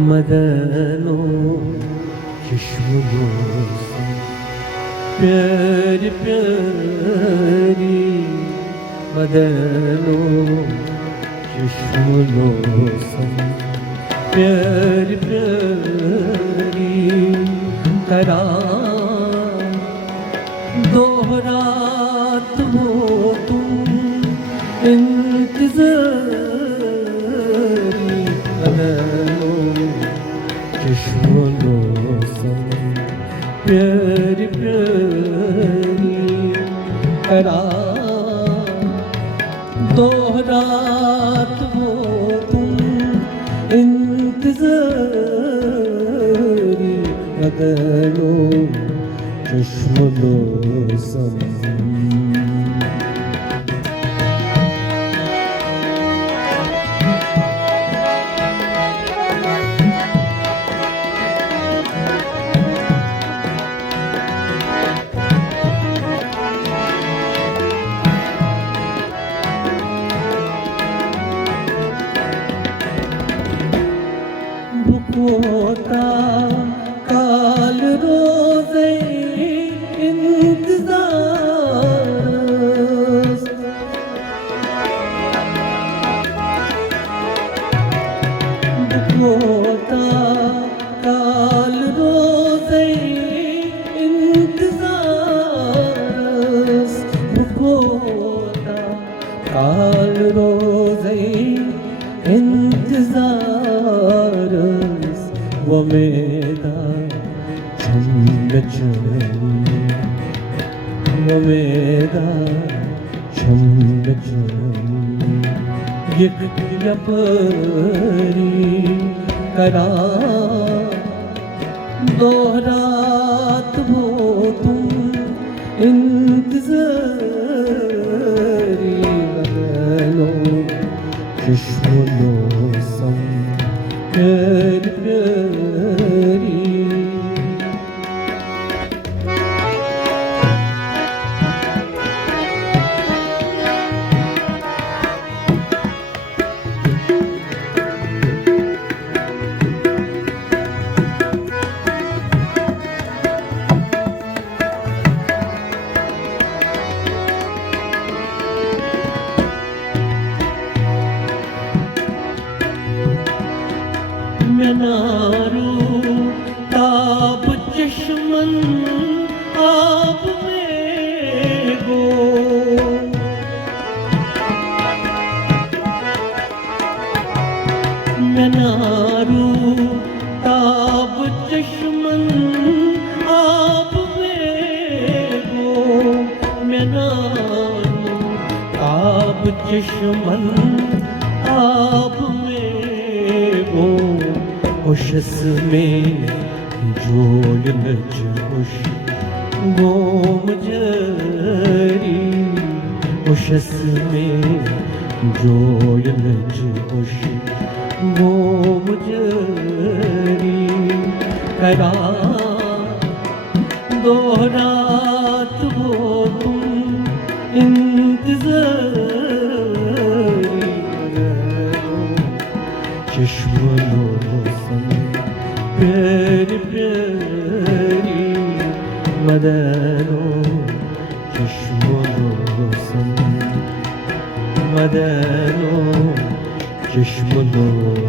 मदनो चश्मों से प्यारी प्यारी मदनो चश्मों से प्यारी प्यारी करा दोहरात हो तुम इंतज़ारी मदनो चश्मों से प्यारी प्यारी करा दोहरात हो तुम इंतज़ारी मदनो चश्मों से होता काल रोज़े इंतज़ार होता काल रोज़े इंतज़ार होता काल रोज़े इंतज़ार वो मेरा छंद चली वो मेरा छंद चली एक यपरी करा दोहरात हो तुम इंतज़ारी बदलो चश्मों से प्यारी प्यारी नारू ताब चश्मन आप में गो नारू ताब चश्मन आप में गो नारू ताब चश्मन आप में गो होशस में जोल नच होश गोम जरी होशस में जोल नच होश गोम जरी करा दोहरात हो तुम इंतज़ारी चश्मों प्यारी प्यारी मदनो चश्मों से मदनो चश्मों